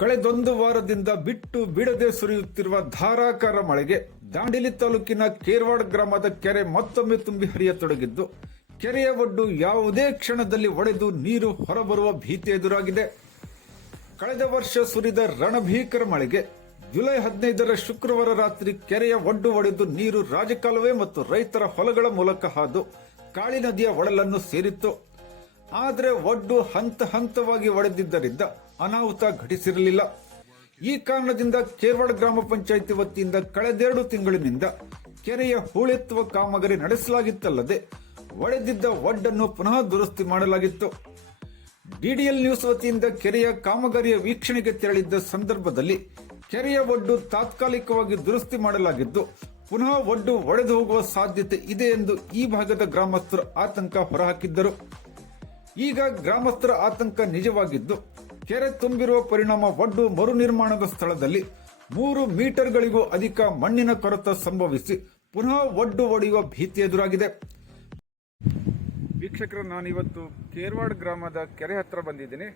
ಕಳೆದೊಂದು ವಾರದಿಂದ ಬಿಟ್ಟು ಬಿಡದೆ ಸುರಿಯುತ್ತಿರುವ ಧಾರಾಕಾರ ಮಳೆಗೆ ದಾಂಡೇಲಿ ತಾಲೂಕಿನ ಕೇರ್ವಾಡ್ ಗ್ರಾಮದ ಕೆರೆ ಮತ್ತೊಮ್ಮೆ ತುಂಬಿ ಹರಿಯತೊಡಗಿದ್ದು, ಕೆರೆಯ ಒಡ್ಡು ಯಾವುದೇ ಕ್ಷಣದಲ್ಲಿ ಒಡೆದು ನೀರು ಹೊರಬರುವ ಭೀತಿ ಎದುರಾಗಿದೆ. ಕಳೆದ ವರ್ಷ ಸುರಿದ ರಣಭೀಕರ ಮಳೆಗೆ ಜುಲೈ ಹದಿನೈದರ ಶುಕ್ರವಾರ ರಾತ್ರಿ ಕೆರೆಯ ಒಡ್ಡು ಒಡೆದು ನೀರು ರಾಜಕಾಲುವೆ ಮತ್ತು ರೈತರ ಹೊಲಗಳ ಮೂಲಕ ಹಾದು ಕಾಳಿ ನದಿಯ ಒಡಲನ್ನು ಸೇರಿತ್ತು. ಆದರೆ ಒಡ್ಡು ಹಂತ ಹಂತವಾಗಿ ಒಡೆದಿದ್ದರಿಂದ ಅನಾಹುತ ಘಟಿಸಿರಲಿಲ್ಲ. ಈ ಕಾರಣದಿಂದ ಕೇರವಾಡ ಗ್ರಾಮ ಪಂಚಾಯಿತಿ ವತಿಯಿಂದ ಕಳೆದೆರಡು ತಿಂಗಳಿನಿಂದ ಕೆರೆಯ ಹೂಳೆತ್ತುವ ಕಾಮಗಾರಿ ನಡೆಸಲಾಗಿತ್ತಲ್ಲದೆ ಒಡೆದಿದ್ದ ಒಡ್ಡನ್ನು ಪುನಃ ದುರಸ್ತಿ ಮಾಡಲಾಗಿತ್ತು. ಡಿಡಿಎಲ್ ನ್ಯೂಸ್ ವತಿಯಿಂದ ಕೆರೆಯ ಕಾಮಗಾರಿಯ ವೀಕ್ಷಣೆಗೆ ತೆರಳಿದ್ದ ಸಂದರ್ಭದಲ್ಲಿ ಕೆರೆಯ ಒಡ್ಡು ತಾತ್ಕಾಲಿಕವಾಗಿ ದುರಸ್ತಿ ಮಾಡಲಾಗಿದ್ದು, ಪುನಃ ಒಡ್ಡು ಒಡೆದು ಹೋಗುವ ಸಾಧ್ಯತೆ ಇದೆ ಎಂದು ಈ ಭಾಗದ ಗ್ರಾಮಸ್ಥರು ಆತಂಕ ಹೊರಹಾಕಿದ್ದರು. ಈಗ ಗ್ರಾಮಸ್ಥರ ಆತಂಕ ನಿಜವಾಗಿದ್ದು, ಕೆರೆ ತುಂಬಿರುವ ಪರಿಣಾಮ ಒಡ್ಡು ಮರು ನಿರ್ಮಾಣದ ಸ್ಥಳದಲ್ಲಿ ಮೂರು ಮೀಟರ್ಗಳಿಗೂ ಅಧಿಕ ಮಣ್ಣಿನ ಕೊರತ ಸಂಭವಿಸಿ ಪುನಃ ಒಡ್ಡು ಒಡೆಯುವ ಭೀತಿ ಎದುರಾಗಿದೆ. ವೀಕ್ಷಕರು, ನಾನಿವತ್ತು ಕೇರ್ವಾಡ್ ಗ್ರಾಮದ ಕೆರೆ ಹತ್ರ ಬಂದಿದ್ದೀನಿ.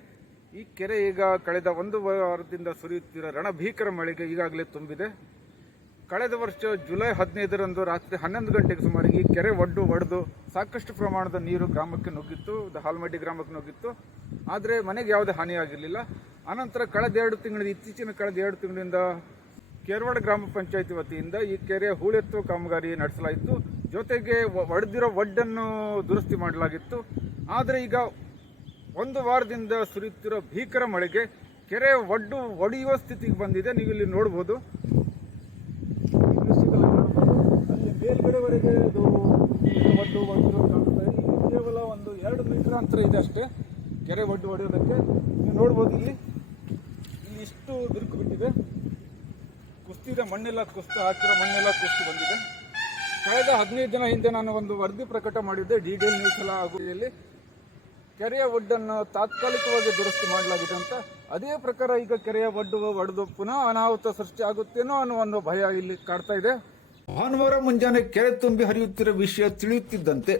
ಈ ಕೆರೆ ಈಗ ಕಳೆದ ಒಂದು ವಾರದಿಂದ ಸುರಿಯುತ್ತಿರೋ ರಣಭೀಕರ ಮಳೆಗೆ ಈಗಾಗಲೇ ತುಂಬಿದೆ. ಕಳೆದ ವರ್ಷ ಜುಲೈ ಹದಿನೈದರಂದು ರಾತ್ರಿ ಹನ್ನೊಂದು ಗಂಟೆಗೆ ಸುಮಾರಿಗೆ ಕೆರೆ ಒಡ್ಡು ಒಡೆದು ಸಾಕಷ್ಟು ಪ್ರಮಾಣದ ನೀರು ಗ್ರಾಮಕ್ಕೆ ನುಗ್ಗಿತ್ತು ದ- ಹಾಲ್ಮಡಿ ಗ್ರಾಮಕ್ಕೆ ನುಗ್ಗಿತ್ತು. ಆದರೆ ಮನೆಗೆ ಯಾವುದೇ ಹಾನಿಯಾಗಿರಲಿಲ್ಲ ಆನಂತರ ಕಳೆದ ಎರಡು ತಿಂಗಳ ಇತ್ತೀಚಿನ ಕಳೆದ ಎರಡು ತಿಂಗಳಿಂದ ಕೇರವಾಡ ಗ್ರಾಮ ಪಂಚಾಯತಿ ವತಿಯಿಂದ ಈ ಕೆರೆ ಹೂಳೆತ್ತುವ ಕಾಮಗಾರಿ ನಡೆಸಲಾಯಿತು. ಜೊತೆಗೆ ಒಡೆದಿರೋ ಒಡ್ಡನ್ನು ದುರಸ್ತಿ ಮಾಡಲಾಗಿತ್ತು. ಆದರೆ ಈಗ ಒಂದು ವಾರದಿಂದ ಸುರಿಯುತ್ತಿರೋ ಭೀಕರ ಮಳೆಗೆ ಕೆರೆ ಒಡ್ಡು ಒಡೆಯುವ ಸ್ಥಿತಿಗೆ ಬಂದಿದೆ. ನೀವು ಇಲ್ಲಿ ನೋಡ್ಬೋದು. ಮೇಲ್ಗಡೆವರೆಗೆ ಇದು ಕೆರೆ ಒಡ್ಡು ಕಾಣ್ತಾ ಇಲ್ಲಿ ಕೇವಲ ಒಂದು ಎರಡು ಮೀಟರ್ ಅಂತರ ಇದೆ ಅಷ್ಟೇ ಕೆರೆ ಒಡ್ಡು ಹೊಡೆಯೋದಕ್ಕೆ ನೀವು ನೋಡ್ಬೋದು ಇಲ್ಲಿ. ಇಲ್ಲಿ ಇಷ್ಟು ಬಿರುಕು ಬಿಟ್ಟಿದೆ. ಕುಸ್ತಿದೆ, ಮಣ್ಣೆಲ್ಲ ಕುಸ್ತು, ಹಾಕಿರೋ ಮಣ್ಣೆಲ್ಲ ಕುಸ್ತು ಬಂದಿದೆ. ಕಳೆದ ಹದಿನೈದು ದಿನ ಹಿಂದೆ ನಾನು ಒಂದು ವರದಿ ಪ್ರಕಟ ಮಾಡಿದ್ದೆ ಡಿ ಡಿ ಎಲ್ ನ್ಯೂಸ್ ಎಲ್ಲ ಆಗುವುದಲ್ಲಿ ಕೆರೆಯ ಒಡ್ಡನ್ನು ತಾತ್ಕಾಲಿಕವಾಗಿ ದುರಸ್ತಿ ಮಾಡಲಾಗಿದೆ ಅಂತ. ಅದೇ ಪ್ರಕಾರ ಈಗ ಕೆರೆಯ ಒಡ್ಡು ಒಡೆದು ಪುನಃ ಅನಾಹುತ ಸೃಷ್ಟಿ ಆಗುತ್ತೇನೋ ಅನ್ನೋ ಒಂದು ಭಯ ಇಲ್ಲಿ ಕಾಡ್ತಾ ಇದೆ. ಭಾನುವಾರ ಮುಂಜಾನೆ ಕೆರೆ ತುಂಬಿ ಹರಿಯುತ್ತಿರುವ ವಿಷಯ ತಿಳಿಯುತ್ತಿದ್ದಂತೆ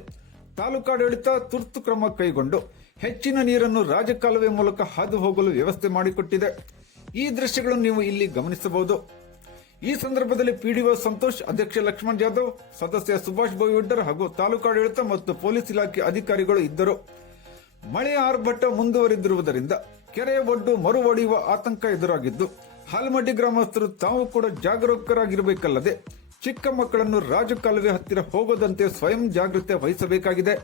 ತಾಲೂಕಾಡಳಿತ ತುರ್ತು ಕ್ರಮ ಕೈಗೊಂಡು ಹೆಚ್ಚಿನ ನೀರನ್ನು ರಾಜಕಾಲುವೆ ಮೂಲಕ ಹಾದು ಹೋಗಲು ವ್ಯವಸ್ಥೆ ಮಾಡಿಕೊಟ್ಟಿದೆ. ಈ ದೃಶ್ಯಗಳನ್ನು ನೀವು ಇಲ್ಲಿ ಗಮನಿಸಬಹುದು. ಈ ಸಂದರ್ಭದಲ್ಲಿ ಪಿಡಿಒ ಸಂತೋಷ್, ಅಧ್ಯಕ್ಷ ಲಕ್ಷ್ಮಣ್ ಜಾಧವ್, ಸದಸ್ಯ ಸುಭಾಷ್ ಬೋವಿಡ್ಡರ್ ಹಾಗೂ ತಾಲೂಕಾಡಳಿತ ಮತ್ತು ಪೊಲೀಸ್ ಇಲಾಖೆ ಅಧಿಕಾರಿಗಳು ಇದ್ದರು. ಮಳೆಯ ಆರ್ಭಟ ಮುಂದುವರಿದಿರುವುದರಿಂದ ಕೆರೆಯ ಒಡ್ಡು ಮರು ಒಡೆಯುವ ಆತಂಕ ಎದುರಾಗಿದ್ದು ಹಾಲ್ಮಡ್ಡಿ ಗ್ರಾಮಸ್ಥರು ತಾವು ಕೂಡ ಜಾಗರೂಕರಾಗಿರಬೇಕಲ್ಲದೆ ಚಿಕ್ಕ ಮಕ್ಕಳನ್ನು ರಾಜಕಾಲುವೆ ಹತ್ತಿರ ಹೋಗದಂತೆ ಸ್ವಯಂ ಜಾಗೃತೆ ವಹಿಸಬೇಕಾಗಿದೆ.